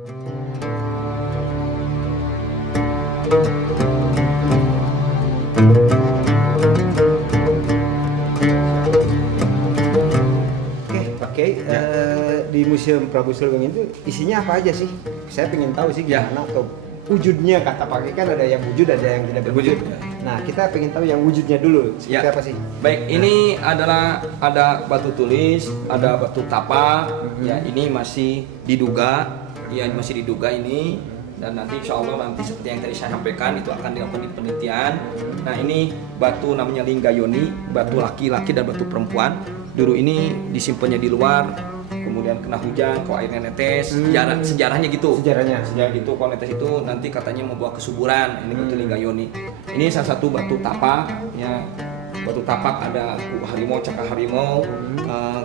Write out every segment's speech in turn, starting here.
Di Museum Prabu Siliwangi itu isinya apa aja sih? Saya pengen tahu sih gimana atau wujudnya. Kata pakai kan ada yang wujud, ada yang tidak berwujud. Nah, kita pengen tahu yang wujudnya dulu. Seperti apa sih? Baik, ini adalah ada batu tulis, ada batu tapak. Ya, ini masih diduga. Ya, masih diduga ini. Dan nanti insya Allah nanti seperti yang tadi saya sampaikan itu akan dilakukan penelitian. Nah, ini batu namanya Linggayoni, batu laki-laki dan batu perempuan. Dulu ini disimpannya di luar, kemudian kena hujan, kalau airnya netes, sejarahnya gitu. Sejarah gitu, kalau netes itu nanti katanya membawa kesuburan. Ini batu Linggayoni. Ini salah satu batu tapak, ya. Batu tapak ada harimau, cakar harimau.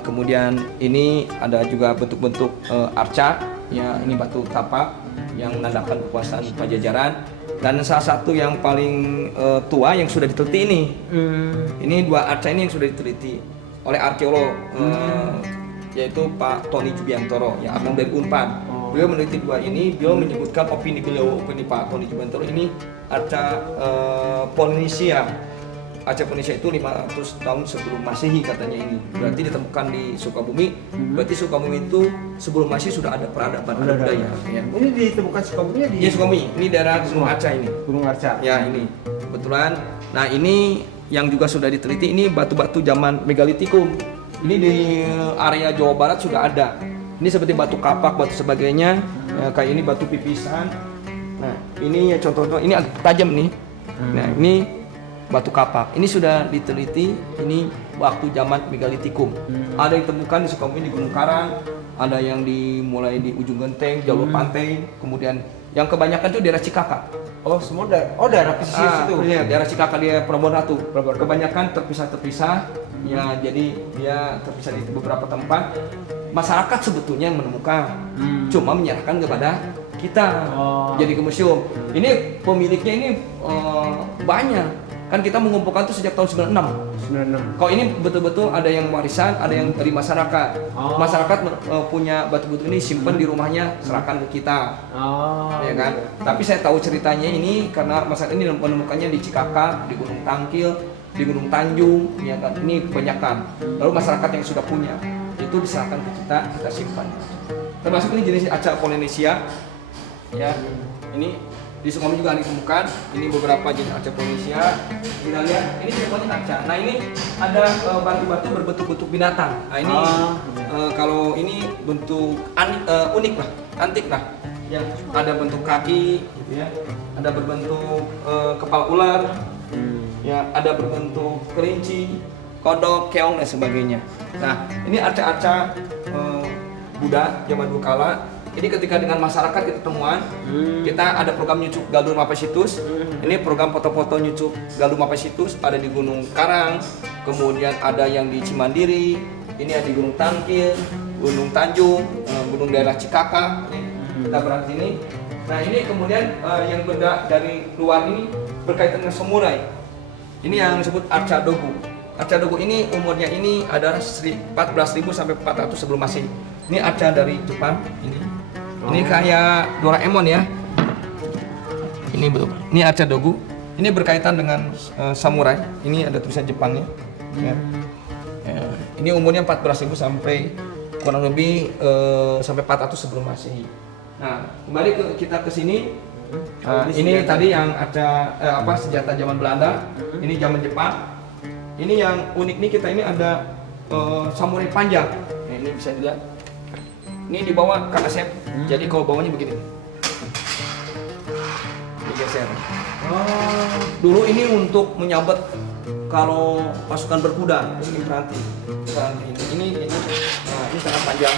Kemudian ini ada juga bentuk-bentuk arca, ya. Ini batu tapak yang menandakan kekuasaan Pajajaran. Dan salah satu yang paling tua yang sudah diteliti ini. Ini dua arca ini yang sudah diteliti oleh arkeolog, yaitu Pak Tony Jubiantoro, yang abang dari Unpad. Beliau meneliti dua ini, beliau menyebutkan opini Pak Tony Jubiantoro ini arca Polynesia. Arca Polynesia itu 500 tahun sebelum Masehi katanya ini. Berarti ditemukan di Sukabumi. Berarti Sukabumi itu sebelum Masehi sudah ada peradaban, ada budaya. Ya. Ini ditemukan Sukabumi di Sukabumi. Ini daerah Gunung Arca ini. Gunung Arca. Ya, ini. Kebetulan. Nah, ini yang juga sudah diteliti, ini batu-batu zaman megalitikum. Ini di area Jawa Barat sudah ada. Ini seperti batu kapak, batu sebagainya. Ya, kayak ini batu pipisan. Nah, ini ya contoh-contoh, ini agak tajam nih. Nah, ini batu kapak. Ini sudah diteliti, ini waktu zaman megalitikum. Ada yang ditemukan di Sukabumi di Gunung Karang, ada yang dimulai di ujung genteng, jalur pantai, kemudian yang kebanyakan itu daerah Cikaka. Oh, semua daerah pesisir itu. Iya, daerah Cikaka dia Pelabuhan Ratu. Kebanyakan terpisah-terpisah. Ya, jadi dia terpisah di beberapa tempat. Masyarakat sebetulnya yang menemukan, cuma menyerahkan kepada kita. Jadi ke museum. Ini pemiliknya ini banyak. Kan kita mengumpulkan itu sejak tahun 96. Kalau ini betul-betul ada yang warisan, ada yang dari masyarakat. Masyarakat punya batu-batu ini simpan di rumahnya, serahkan ke kita. Ya kan? Tapi saya tahu ceritanya ini karena masyarakat ini menemukannya di Cikaka, di Gunung Tangkil, di Gunung Tanjung, ya kan? Ini kebanyakan. Lalu masyarakat yang sudah punya itu diserahkan ke kita simpan. Termasuk ini jenis arca Polynesia. Ya. Ini di Sukabumi juga ditemukan. Ini beberapa jenis arca Polynesia. Kita lihat, ini semuanya arca. Nah, ini ada batu-batu berbentuk-bentuk binatang. Nah, ini kalau ini bentuk unik lah, antik lah. Ya, ada bentuk kaki, gitu ya. Ada berbentuk kepala ular. Ya, ada berbentuk kelinci, kodok, keong dan sebagainya. Nah, ini arca-arca Buddha zaman dulu kala. Ini ketika dengan masyarakat kita temuan, kita ada program nyucuk Galur Mapesitus. Ini program foto-foto nyucuk Galur Mapesitus ada di Gunung Karang, kemudian ada yang di Cimandiri, ini ada di Gunung Tangkil, Gunung Tanjung, Gunung daerah Cikaka. Kita berada sini. Nah, ini kemudian yang benda dari luar ini berkaitan dengan samurai. Ini yang disebut arca Dogu. Arca Dogu ini umurnya ini adalah 14.000 sampai 400 sebelum Masehi. Ini arca dari Jepang ini. Ini kayak Doraemon ya. Ini betul. Ini arca Dogu. Ini berkaitan dengan samurai. Ini ada tulisan Jepangnya. Ya. Ya. Ini umurnya 14.000 sampai kurang lebih sampai 400 sebelum Masehi. Nah, kembali kita ke sini. Ini tadi yang arca senjata zaman Belanda. Ini zaman Jepang. Ini yang unik nih kita ini ada samurai panjang. Nah, ini bisa dilihat. Ini dibawa ke asep. Jadi kalau bawahnya begini. Digeser. Dulu ini untuk menyabet kalau pasukan berkuda. Ini peranti. Ini sangat panjang.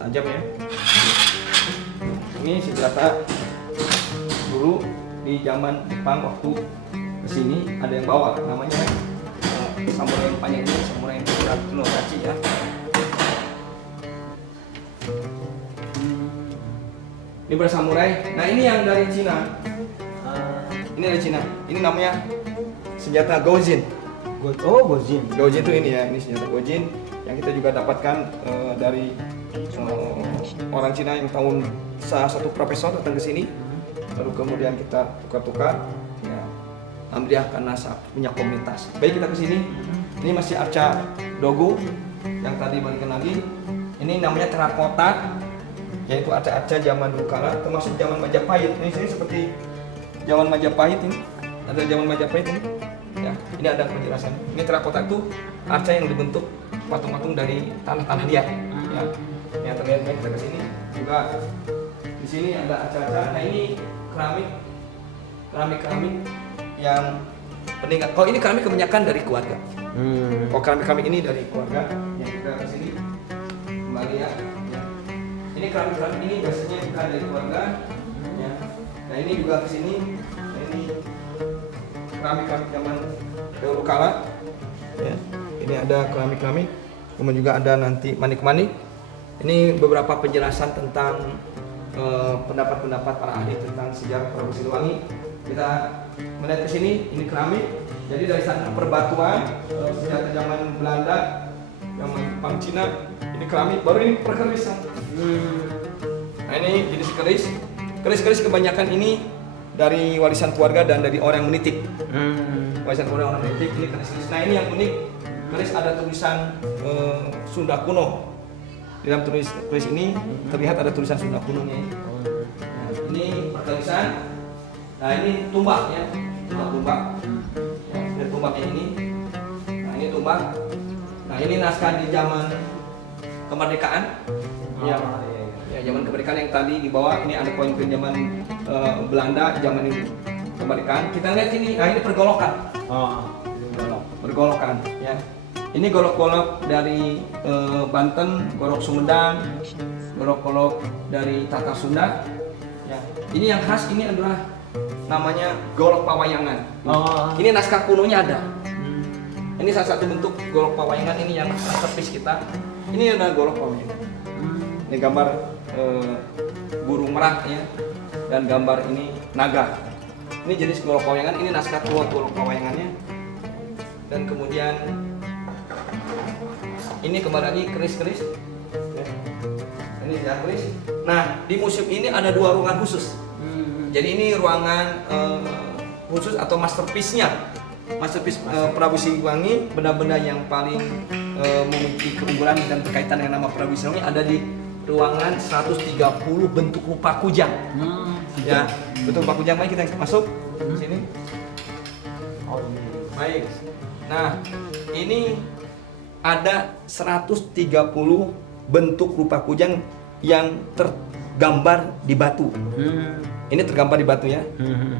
Tajam ya. Ini senjata dulu di zaman Jepang waktu kesini ada yang bawa namanya samurai yang panjang ini, samurai yang Kunokachi ya. Ini bersamurai. Nah, ini yang dari Cina. Ini dari Cina. Ini namanya senjata Gaojin. Gaojin itu ini ya, ini senjata Gaojin yang kita juga dapatkan dari orang Cina yang salah satu profesor datang ke sini, lalu kemudian kita tukar-tukar. Ya, alhamdulillah karena punya komunitas. Baik, kita ke sini. Ini masih arca dogu yang tadi balikin lagi. Ini namanya terakota, yaitu arca-arca zaman dulu kala, termasuk zaman Majapahit. Ini sini seperti zaman Majapahit ini. Ada zaman Majapahit ini. Ya, ini ada penjelasan. Ini terakota itu arca yang dibentuk patung-patung dari tanah-tanah liat. Ya, yang terlihat kita ke sini juga. Di sini ada arca-arca. Nah, ini keramik yang peninggalan. Kalau ini keramik kebanyakan dari keluarga. Kalau keramik ini dari keluarga yang kita ke sini kembali ya. Ini keramik ini biasanya bukan dari keluarga. Ya. Nah, ini juga ke sini. Nah, ini keramik zaman dahulu kala. Ya. Ini ada keramik, kemudian juga ada nanti manik-manik. Ini beberapa penjelasan tentang pendapat-pendapat para ahli tentang sejarah Prabu Siliwangi. Kita melihat ke sini, ini keramik. Jadi dari sana perbatuan senjata zaman Belanda, zaman Jepang, Cina. Ini keramik, baru ini perkerisan. Nah, ini jenis keris. Keris kebanyakan ini dari warisan keluarga dan dari orang yang menitip. Warisan keluarga orang menitip, ini keris. Nah, ini yang unik. Keris ada tulisan Sunda kuno. Di dalam keris ini terlihat ada tulisan Sunda kunonya. Nah, ini perkerisan. Nah, ini tumbak ya. Tumbak. Ya, tumbaknya ini. Nah, ini tumbak. Nah, ini naskah di zaman kemerdekaan. Ya, zaman kemerdekaan yang tadi di bawah ini ada poin-poin zaman Belanda, zaman ini kemerdekaan. Kita lihat ini. Nah, ini pergolokan. Pergolokan ya. Ini golok-golok dari Banten, golok Sumedang, golok-golok dari Tatar Sunda. Ya. Ini yang khas ini adalah namanya golok pawayangan. Ini naskah kunonya ada. Ini salah satu bentuk golok pawayangan ini yang masterpiece kita. Ini adalah golok pawayangan. Ini gambar burung merak ya, dan gambar ini naga. Ini jenis golok pawayangan. Ini naskah tua golok pawayangannya. Dan kemudian ini kembali lagi keris-keris. Ini sejarah keris. Nah, di museum ini ada 2 ruangan khusus. Jadi ini ruangan khusus atau masterpiece-nya. Masterpiece Prabu Siliwangi, benda-benda yang paling memiliki keunggulan dan berkaitan dengan nama Prabu Siliwangi ada di ruangan 130 bentuk rupa kujang. Ya, bentuk rupa kujang. Mari kita masuk di sini. Baik. Nah, ini ada 130 bentuk rupa kujang yang tergambar di batu. Ini tergambar di batu ya.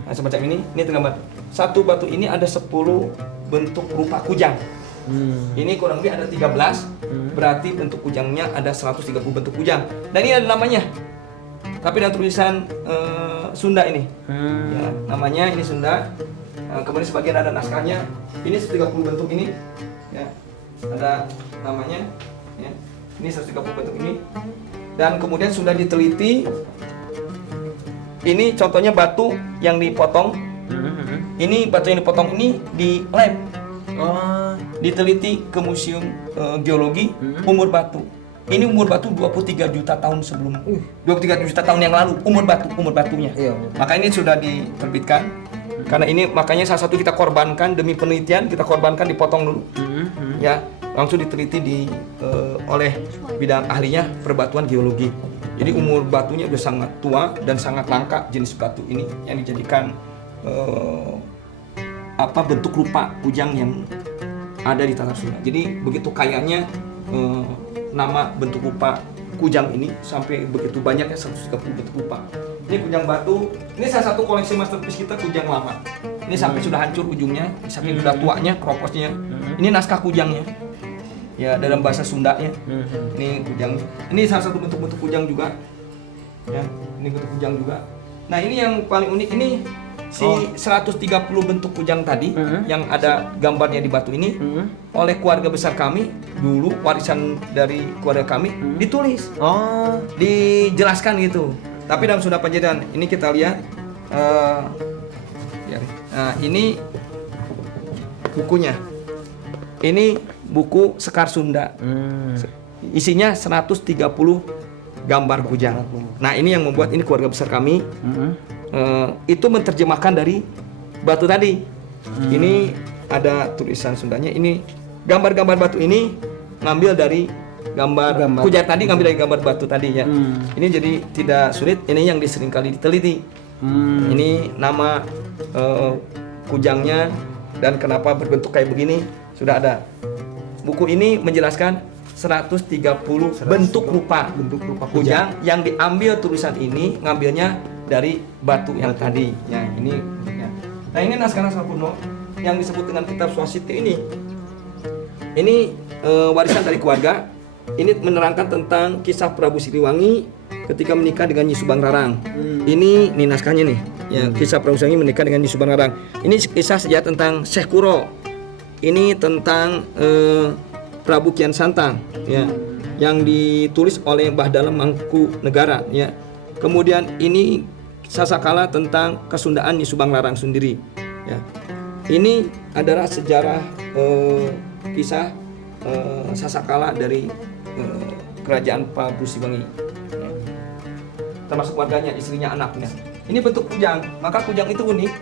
Nah, semacam ini tergambar. Satu batu ini ada 10 bentuk rupa kujang. Ini kurang lebih ada 13. Berarti bentuk kujangnya ada 130 bentuk kujang. Dan ini ada namanya. Tapi dengan tulisan Sunda ini. Ya, namanya ini Sunda. Kemudian sebagian ada naskahnya. Ini 130 bentuk ini. Ya. Ada namanya ya. Ini 130 bentuk ini. Dan kemudian sudah diteliti. Ini contohnya batu yang dipotong. Ini batu yang dipotong ini di lab. Diteliti ke Museum Geologi umur batu. Ini umur batu 23 juta tahun sebelum 23 juta tahun yang lalu umur batunya. Maka ini sudah diterbitkan. Karena ini makanya salah satu kita korbankan demi penelitian, kita korbankan dipotong dulu. Ya, langsung diteliti oleh bidang ahlinya perbatuan geologi. Jadi umur batunya sudah sangat tua dan sangat langka jenis batu ini yang dijadikan bentuk rupa kujang yang ada di Tatar Sunda. Jadi begitu kayanya nama bentuk rupa kujang ini sampai begitu banyaknya 130 bentuk rupa. Ini kujang batu. Ini salah satu koleksi masterpiece kita kujang lama. Ini sampai sudah hancur ujungnya, saking sudah tuanya, kroposnya. Ini naskah kujangnya. Ya, dalam bahasa Sunda ya. Ini kujang. Ini salah satu bentuk-bentuk kujang juga. Ya, ini bentuk kujang juga. Nah, ini yang paling unik ini si 130 bentuk kujang tadi yang ada gambarnya di batu ini oleh keluarga besar kami dulu, warisan dari keluarga kami ditulis. Dijelaskan gitu. Tapi dalam Sunda Panjaitan ini kita lihat nah, ini bukunya. Ini buku Sekar Sunda. Isinya 130 gambar kujang. Nah ini yang membuat ini keluarga besar kami itu menerjemahkan dari batu tadi. Ini ada tulisan Sundanya. Ini gambar-gambar batu ini ngambil dari gambar kujang tadi, ngambil dari gambar batu tadi ya. Ini jadi tidak sulit. Ini yang diseringkali diteliti. Ini nama kujangnya dan kenapa berbentuk kayak begini sudah ada. Buku ini menjelaskan 130 bentuk rupa kujang yang diambil tulisan ini ngambilnya dari batu yang tadi. Ya ini. Ya. Nah ini naskah-naskah kuno yang disebut dengan kitab Swasiti ini. Ini warisan dari keluarga. Ini menerangkan tentang kisah Prabu Siliwangi ketika menikah dengan Nyi Subang Larang. Ini naskahnya nih. Ya, kisah Prabu Siliwangi menikah dengan Nyi Subang Larang. Ini kisah sejarah tentang Syekh Kuro. Ini tentang Prabu Kian Santang, ya, yang ditulis oleh Mbah Dalem Mangkunegara. Ya. Kemudian ini Sasakala tentang kesundaan Nyi Subang Larang sendiri. Ya. Ini adalah sejarah kisah Sasakala dari kerajaan Prabu Siliwangi, ya. Termasuk warganya, istrinya, anaknya. Ini bentuk kujang, maka kujang itu unik.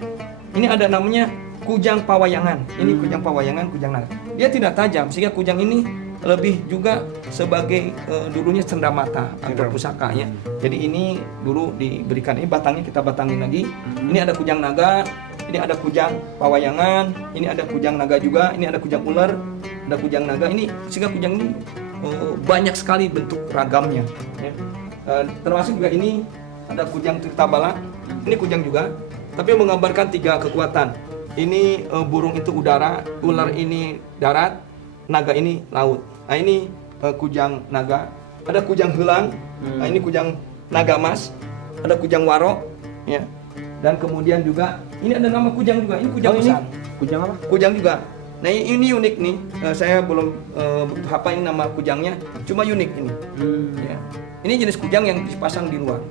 Ini ada namanya kujang pawayangan. Ini kujang pawayangan, kujang naga. Dia tidak tajam, sehingga kujang ini lebih juga sebagai dulunya cendramata atau pusaka ya. Jadi ini dulu diberikan, ini batangnya kita batangin lagi. Ini ada kujang naga, ini ada kujang pawayangan, ini ada kujang naga juga, ini ada kujang ular, ada kujang naga. Ini sehingga kujang ini banyak sekali bentuk ragamnya. Ya. Termasuk juga ini ada kujang Tirtabala. Ini kujang juga, tapi menggambarkan 3 kekuatan. Ini burung itu udara, ular ini darat, naga ini laut. Nah ini kujang naga. Ada kujang helang. Nah ini kujang naga emas. Ada kujang warok. Ya. Dan kemudian juga ini ada nama kujang juga. Ini kujang besar. Kujang apa? Kujang juga. Nah ini unik nih. Saya belum hafal ini nama kujangnya. Cuma unik ini. Ya. Ini jenis kujang yang dipasang di luar.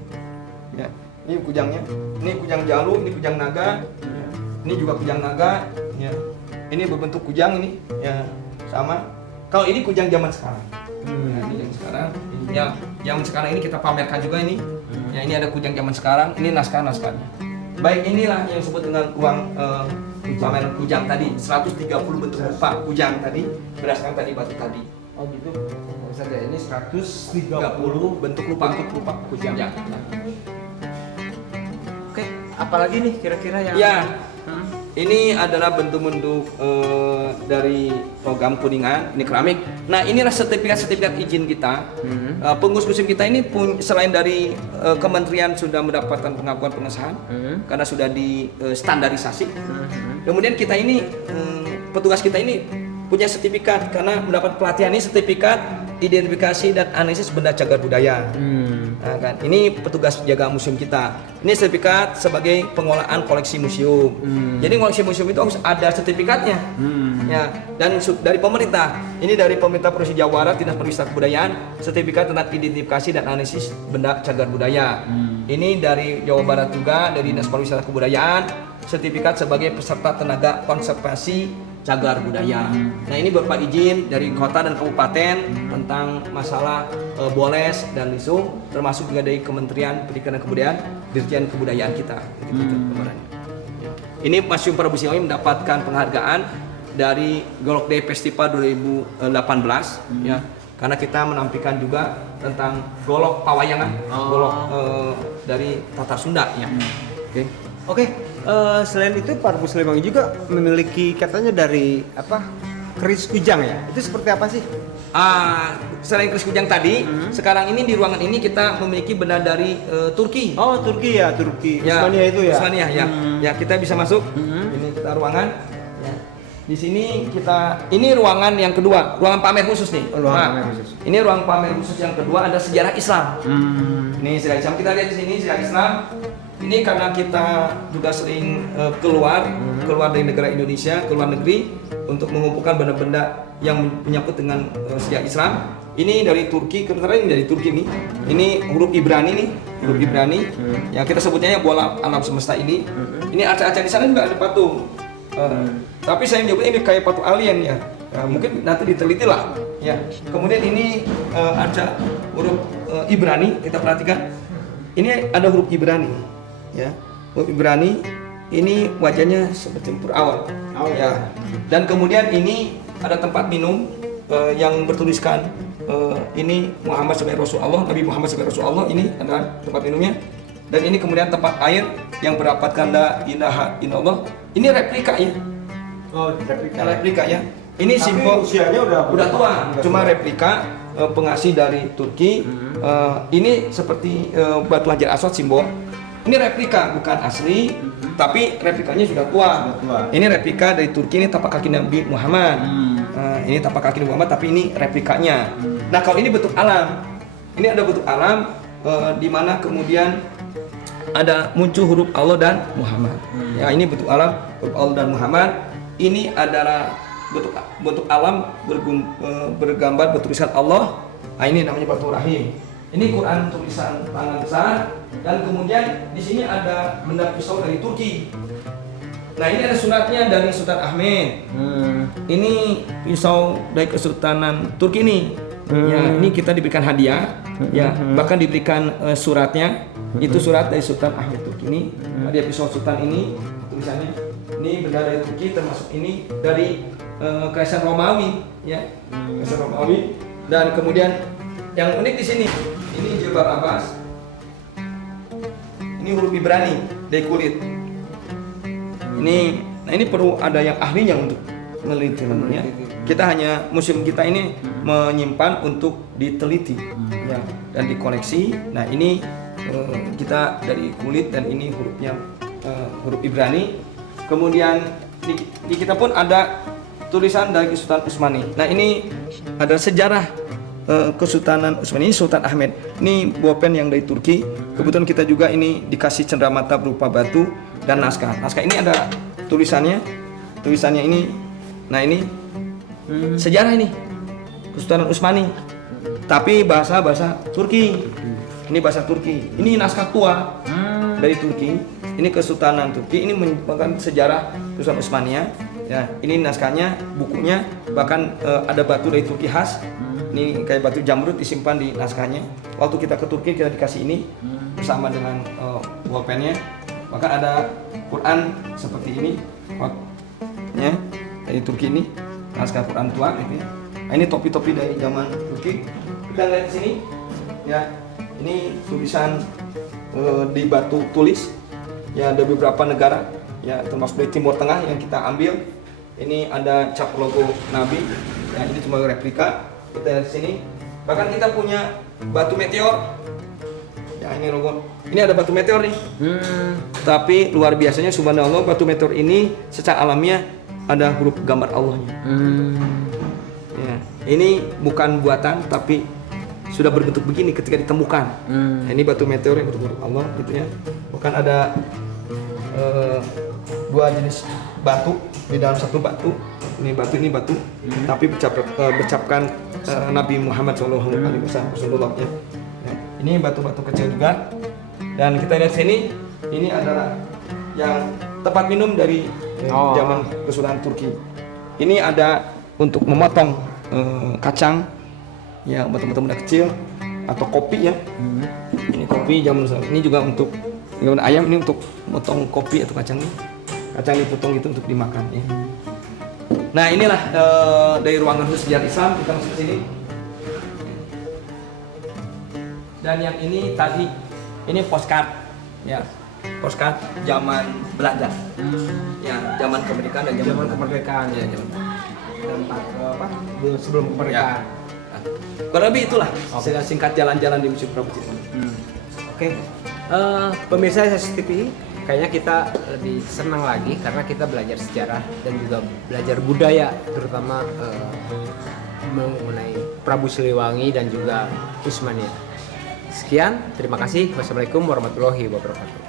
Ya. Ini kujangnya. Ini kujang jalu. Ini kujang naga. Ya. Ini juga kujang naga. Ya. Ini berbentuk kujang ini. Ya. Sama. Kalau ini kujang zaman sekarang. Nah, ini yang sekarang. Ya, zaman sekarang ini kita pamerkan juga ini. Ya, ini ada kujang zaman sekarang. Ini naskah-naskahnya. Baik, inilah yang disebut dengan uang pameran kujang tadi. 130 bentuk rupa kujang tadi berdasarkan tadi batu tadi. Oh gitu. Misalnya ini 130 bentuk rupa kujang. Ya. Oke, apalagi nih kira-kira yang Ya. Ini adalah bentuk-bentuk dari program Kuningan, ini keramik. Nah inilah sertifikat izin kita. Pengurus museum kita ini selain dari kementerian sudah mendapatkan pengakuan pengesahan karena sudah distandarisasi. Kemudian kita ini petugas kita ini punya sertifikat karena mendapat pelatihan ini, sertifikat identifikasi dan analisis benda cagar budaya. Nah, kan ini petugas penjaga museum kita. Ini sertifikat sebagai pengolahan koleksi museum. Jadi koleksi museum itu harus ada sertifikatnya. Ya, dan dari pemerintah. Ini dari pemerintah Provinsi Jawa Barat, Dinas Pariwisata Kebudayaan, sertifikat tentang identifikasi dan analisis benda cagar budaya. Ini dari Jawa Barat juga, dari Dinas Pariwisata Kebudayaan, sertifikat sebagai peserta tenaga konservasi cagar budaya. Nah ini berupa izin dari kota dan kabupaten tentang masalah boles dan lisung, termasuk juga dari Kementerian Pendidikan dan Kebudayaan, Dirjen Kebudayaan kita. Ini Museum Prabu Siliwangi mendapatkan penghargaan dari Golok Day Festival 2018 ya, karena kita menampilkan juga tentang golok pawayangan, golok dari Tatar Sunda ya. Oke. Selain itu Prabu Siliwangi juga memiliki katanya dari apa keris kujang ya, itu seperti apa sih? Selain keris kujang tadi, sekarang ini di ruangan ini kita memiliki benda dari Turki. Oh Turki ya, Turki. Ya, Usmania itu ya. Usmania ya. Ya kita bisa masuk. Ini kita ruangan. Ya. Di sini ini ruangan yang kedua, ruangan pamer khusus nih. Pamer khusus. Ini ruang pamer khusus yang kedua, ada sejarah Islam. Ini sejarah Islam, kita lihat di sini sejarah Islam. Ini karena kita juga sering keluar dari negara Indonesia, ke luar negeri untuk mengumpulkan benda-benda yang menyangkut dengan sejarah Islam. Ini dari Turki, kebetulan ini dari Turki nih. Ini huruf Ibrani nih, huruf Ibrani. Yang kita sebutnya bola alam semesta ini. Ini acak-acak di sana juga ada patung. Tapi saya menyebutnya ini kayak patung alien ya. Mungkin nanti diteliti lah. Ya. Kemudian ini acak huruf Ibrani, kita perhatikan. Ini ada huruf Ibrani, ya. Huruf Ibrani ini wajahnya seperti Fir'aun, ya. Dan kemudian ini ada tempat minum yang bertuliskan ini Muhammad sebagai Rasulullah, Nabi Muhammad sebagai Rasulullah. Ini adalah tempat minumnya. Dan ini kemudian tempat air yang berapatkan la ilaha illallah. Ini replika ya. Oh, Replika ya. Ini tapi simbol usianya udah tua, cuma replika pengasih dari Turki. Ini seperti batu Hajar Aswad simbol. Ini replika bukan asli, tapi replikanya sudah tua. Ini replika dari Turki, ini tapak kaki Nabi Muhammad. Ini tapak kaki Nabi Muhammad, tapi ini replikanya. Nah, kalau ini bentuk alam. Ini ada bentuk alam di mana kemudian ada muncul huruf Allah dan Muhammad. Ya, ini bentuk alam huruf Allah dan Muhammad. Ini adalah bentuk alam bergambar bertulisan Allah. Nah, ini namanya batu rahim. Ini Quran tulisan tangan besar, dan kemudian di sini ada benda pisau dari Turki. Nah, ini ada suratnya dari Sultan Ahmed. Ini pisau dari Kesultanan Turki ini. Ya, ini kita diberikan hadiah. Ya, bahkan diberikan suratnya. Itu surat dari Sultan Ahmed Turki ini. Hadiah pisau Sultan ini tulisannya. Ini benda dari Turki, termasuk ini dari Kaisar Romawi, ya. Kaisar Romawi. Dan kemudian yang unik di sini, ini jilbab Abbas. Ini huruf Ibrani dari kulit. Nah ini perlu ada yang ahlinya untuk meneliti namanya. Kita hanya museum kita ini menyimpan untuk diteliti, ya, dan dikoleksi. Nah ini kita dari kulit, dan ini hurufnya huruf Ibrani. Kemudian di kita pun ada tulisan dari Sultan Utsmani. Nah ini ada sejarah Kesultanan Utsmani, Sultan Ahmed. Ini bolpen yang dari Turki. Kebetulan kita juga ini dikasih cenderamata berupa batu dan naskah. Naskah ini ada tulisannya. Tulisannya ini. Nah ini sejarah ini Kesultanan Utsmani. Tapi bahasa Turki. Ini bahasa Turki. Ini naskah tua dari Turki. Ini Kesultanan Turki. Ini merupakan sejarah Kesultanan Utsmaniyah. Ya, ini naskahnya, bukunya, bahkan ada batu dari Turki khas. Ini kayak batu jamrud disimpan di naskahnya. Waktu kita ke Turki kita dikasih ini bersama dengan bolpennya. Bahkan ada Quran seperti ini, ya, dari Turki ini, naskah Quran tua gitu ya. Nah, ini topi-topi dari zaman Turki. Kita lihat di sini, ya, ini tulisan di batu tulis. Ya, ada beberapa negara, ya, termasuk dari Timur Tengah yang kita ambil. Ini ada cap logo Nabi, ya, ini cuma replika. Kita lihat di sini. Bahkan kita punya batu meteor. Ya, ini logo. Ini ada batu meteor nih. Tapi luar biasanya subhanallah, batu meteor ini secara alamiah ada huruf gambar Allahnya. Ya, ini bukan buatan tapi sudah berbentuk begini ketika ditemukan. Ini batu meteor yang berhuruf Allah gitu ya. Bukan ada dua jenis batu di dalam satu batu. Ini batu, tapi bercapkan Nabi Muhammad SAW Rasulullah ya. Ini batu-batu kecil juga. Dan kita lihat sini, ini adalah yang tempat minum dari zaman Kesultanan Turki. Ini ada untuk memotong kacang, ya, betul-betul muda kecil, atau kopi ya. Ini kopi zaman ini juga untuk ayam, ini untuk memotong kopi atau kacang ini. Kacang dipotong itu untuk dimakan ya. Nah inilah dari ruangan khusus sejarah Islam, kita masuk ke sini. Dan yang ini tadi, ini postcard, ya, postcard zaman Belanda, ya, zaman kemerdekaan dan zaman kemerdekaan ya, zaman sebelum kemerdekaan. Ya. Kurang lebih itulah singkat jalan-jalan di Museum Prabu Citra. Oke. Pemirsa SCTV, kayaknya kita lebih senang lagi karena kita belajar sejarah dan juga belajar budaya, terutama mengenai Prabu Siliwangi dan juga Utsmaniyah. Sekian, terima kasih. Wassalamualaikum warahmatullahi wabarakatuh.